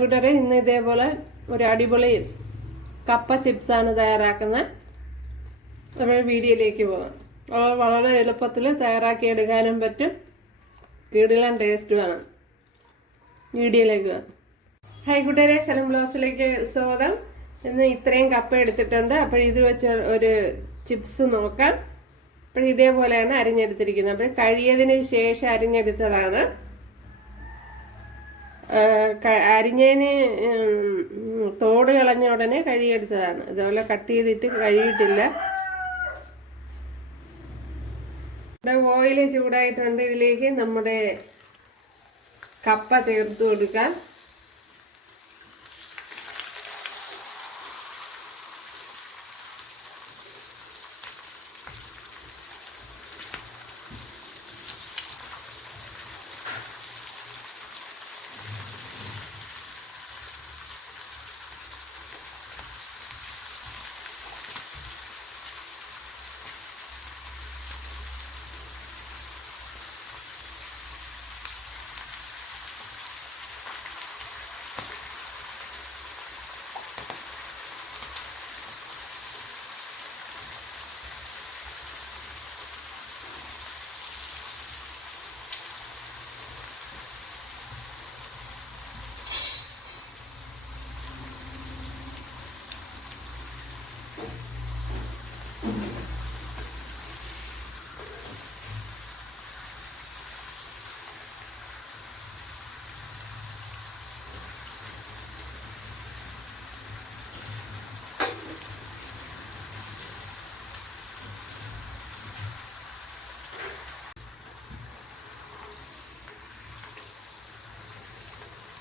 കൂട്ടുകാരെ, ഇന്ന് ഇതേപോലെ ഒരു അടിപൊളി കപ്പ ചിപ്സാണ് തയ്യാറാക്കുന്നത്. നമ്മൾ വീഡിയോയിലേക്ക് പോകാം. വളരെ എളുപ്പത്തിൽ തയ്യാറാക്കി എടുക്കാനും പറ്റും. കിടിലൻ ടേസ്റ്റ് വേണം. വീഡിയോയിലേക്ക് പോകാം. കൂട്ടുകാരെ, സലം ബ്ലോസിലേക്ക് സ്വാഗതം. ഇന്ന് ഇത്രയും കപ്പ എടുത്തിട്ടുണ്ട്. അപ്പോൾ ഇത് വെച്ച് ഒരു ചിപ്സ് നോക്കാം. അപ്പോൾ ഇതേപോലെയാണ് അരിഞ്ഞെടുത്തിരിക്കുന്നത്. അപ്പോൾ കഴിയതിന് ശേഷം അരിഞ്ഞെടുത്തതാണ്. അരിഞ്ഞതിന് തോട് കളഞ്ഞ ഉടനെ കഴുകിയെടുത്തതാണ്. ഇതുപോലെ കട്ട് ചെയ്തിട്ട് കഴുകിയിട്ടില്ല. ഇവിടെ ഓയിൽ ചൂടായിട്ടുണ്ട്. ഇതിലേക്ക് നമ്മുടെ കപ്പ ചേർത്ത് കൊടുക്കാം.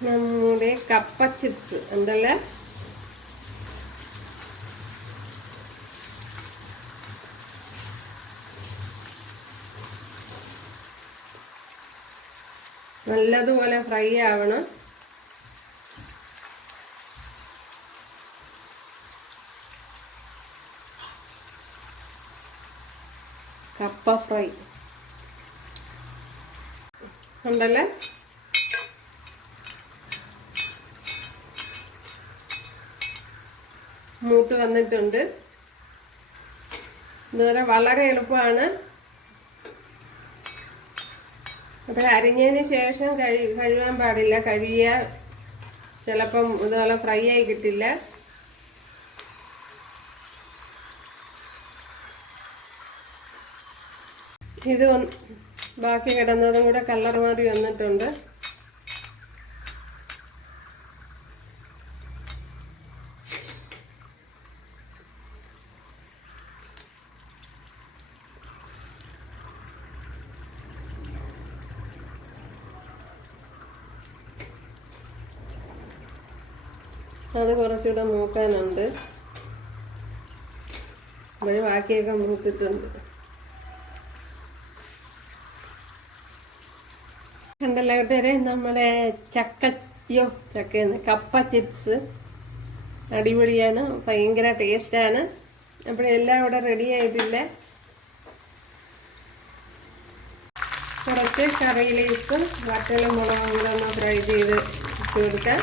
നമ്മുടെ കപ്പ ചിപ്സ് ഉണ്ടല്ലേ, നല്ലതുപോലെ ഫ്രൈ ആവണം. കപ്പ ഫ്രൈ ഉണ്ടല്ലേ. മൂത്ത് വന്നിട്ടുണ്ട്. ഇതുവരെ വളരെ എളുപ്പമാണ്. അപ്പോൾ അരിഞ്ഞതിന് ശേഷം കഴുകാൻ പാടില്ല. കഴുകിയാൽ ചിലപ്പം ഇതുപോലെ ഫ്രൈ ആയി കിട്ടില്ല. ഇത് ബാക്കി കിടന്നതും കൂടെ കളർ മാറി വന്നിട്ടുണ്ട്. അത് കുറച്ചുകൂടെ മൂക്കാനുണ്ട്. ഇവിടെ ബാക്കിയൊക്കെ മൂത്തിട്ടുണ്ട്. കണ്ടല്ലോ കൂട്ടുകാരെ, നമ്മുടെ കപ്പ ചിപ്സ് അടിപൊളിയാണ്. ഭയങ്കര ടേസ്റ്റാണ്. അപ്പോൾ എല്ലാം ഇവിടെ റെഡി ആയിട്ടില്ല. കുറച്ച് കറി ലീവ്സും വറ്റലും മുളകും കൂടെ ഒന്ന് ഫ്രൈ ചെയ്ത് ഇട്ട് കൊടുക്കാം.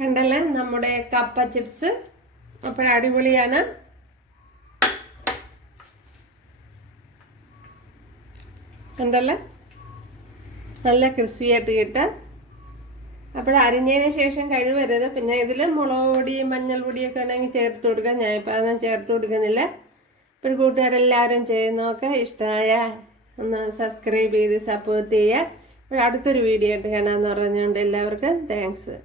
കണ്ടല്ലേ നമ്മുടെ കപ്പ ചിപ്സ്. അപ്പോൾ അടിപൊളിയാണ്. കണ്ടല്ലേ, നല്ല ക്രിസ്പി ആയിട്ട് കിട്ടും. അപ്പോൾ അരിഞ്ഞതിന് ശേഷം കഴിവരുത്. പിന്നെ ഇതിൽ മുളക് പൊടിയും മഞ്ഞൾ പൊടിയൊക്കെ ഉണ്ടെങ്കിൽ ചേർത്ത് കൊടുക്കാം. ഞാനിപ്പോൾ അതൊന്നും ചേർത്ത് കൊടുക്കുന്നില്ല. ഇപ്പോൾ കൂട്ടുകാരെല്ലാവരും ചെയ്യുന്നതൊക്കെ ഇഷ്ടമായ ഒന്ന് സബ്സ്ക്രൈബ് ചെയ്ത് സപ്പോർട്ട് ചെയ്യുക. അപ്പോൾ അടുത്തൊരു വീഡിയോ ആയിട്ട് കാണാമെന്ന് പറഞ്ഞുകൊണ്ട് എല്ലാവർക്കും താങ്ക്സ്.